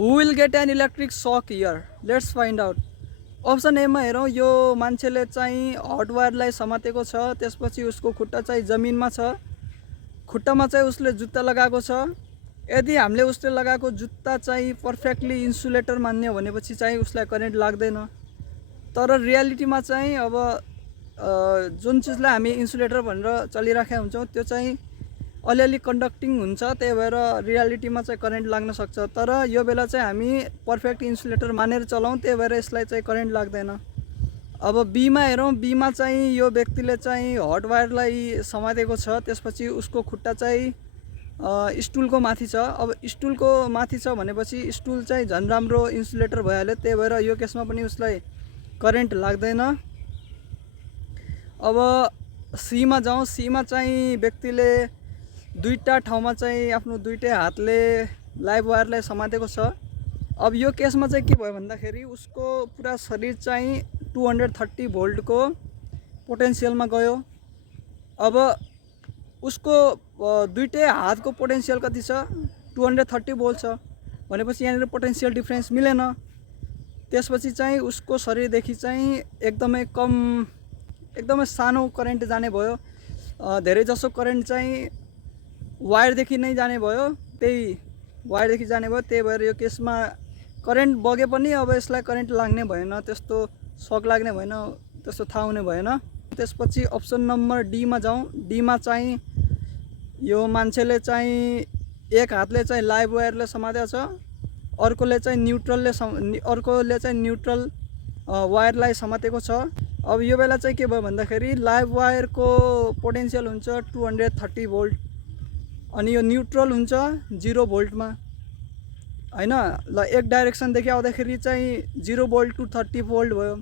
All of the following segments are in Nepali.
Who will get an electric shock here, let's find out. Option एमा हेरौँ, यो मान्छेले चाहिँ हट वायरलाई समातेको छ, त्यसपछि उसको खुट्टा चाहिँ जमिनमा छ, खुट्टामा चाहिँ उसले जुत्ता लगाएको छ। यदि हामीले उसले लगाएको जुत्ता चाहिँ पर्फेक्टली इन्सुलेटर मान्यो भनेपछि चाहिँ उसलाई करेन्ट लाग्दैन। तर रियालिटीमा चाहिँ अब जुन चिजलाई हामी इन्सुलेटर भनेर चलिराखेका हुन्छौँ त्यो चाहिँ अलिअलि कन्डक्टिङ हुन्छ, त्यही भएर रियालिटीमा चाहिँ करेन्ट लाग्न सक्छ। तर यो बेला चाहिँ हामी पर्फेक्ट इन्सुलेटर मानेर चलाउँ, त्यही भएर यसलाई चाहिँ करेन्ट लाग्दैन। अब बीमा हेरौँ, बीमा चाहिँ यो व्यक्तिले चाहिँ हट वायरलाई समातेको छ, त्यसपछि उसको खुट्टा चाहिँ स्टुलको माथि छ। अब स्टुलको माथि छ भनेपछि स्टुल चाहिँ झन् राम्रो इन्सुलेटर भइहाल्यो, त्यही भएर यो केसमा पनि उसलाई करेन्ट लाग्दैन। अब सीमा जाउँ, सीमा चाहिँ व्यक्तिले दुईटा ठाउँमा चाहिँ आफ्नो दुईटै हातले लाइभ वायरलाई समातेको छ। अब यो केसमा चाहिँ के भयो भन्दाखेरि उसको पुरा शरीर चाहिँ 230 भोल्टको पोटेन्सियलमा गयो। अब उसको दुईटै हातको पोटेन्सियल कति छ, 230 भोल्ट छ भनेपछि यहाँनिर पोटेन्सियल डिफ्रेन्स मिलेन। त्यसपछि चाहिँ उसको शरीरदेखि चाहिँ एकदमै सानो करेन्ट जाने भयो। धेरै जसो करेन्ट चाहिँ वायरदेखि नै जाने भयो, त्यही वायरदेखि जाने भयो। त्यही भएर यो केसमा करेन्ट बगे पनि अब यसलाई करेन्ट लाग्ने भएन, त्यस्तो सक लाग्ने भएन, त्यस्तो थाहा हुने भएन। त्यसपछि अप्सन नम्बर डीमा जाउँ। डीमा चाहिँ यो मान्छेले चाहिँ एक हातले चाहिँ लाइभ वायरले समातेको छ, अर्कोले चाहिँ न्युट्रल वायरलाई समातेको छ। अब यो बेला चाहिँ के भयो भन्दाखेरि लाइभ वायरको पोटेन्सियल हुन्छ 230 भोल्ट, अनि यो न्युट्रल हुन्छ 0 भोल्टमा हैन। ल एक डाइरेक्सनदेखि आउँदाखेरि चाहिँ 0 भोल्ट 230 भोल्ट भयो,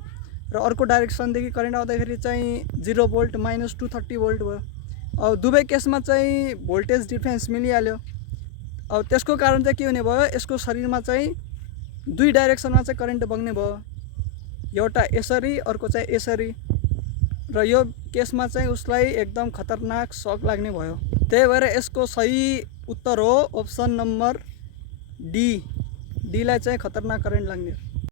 र अर्को डाइरेक्सनदेखि करेन्ट आउँदाखेरि चाहिँ 0 भोल्ट माइनस 230 भोल्ट भयो। अब दुवै केसमा चाहिँ भोल्टेज डिफ्रेन्स मिलिहाल्यो। अब त्यसको कारण चाहिँ के हुने भयो, यसको शरीरमा चाहिँ दुई डाइरेक्सनमा चाहिँ करेन्ट बग्ने भयो, एउटा यसरी अर्को चाहिँ यसरी, र यो केसमा चाहिँ उसलाई एकदम खतरनाक सक लाग्ने भयो। त्यही भएर यसको सही उत्तर हो अप्सन नम्बर डी, डीलाई चाहिँ खतरनाक करेन्ट लाग्ने।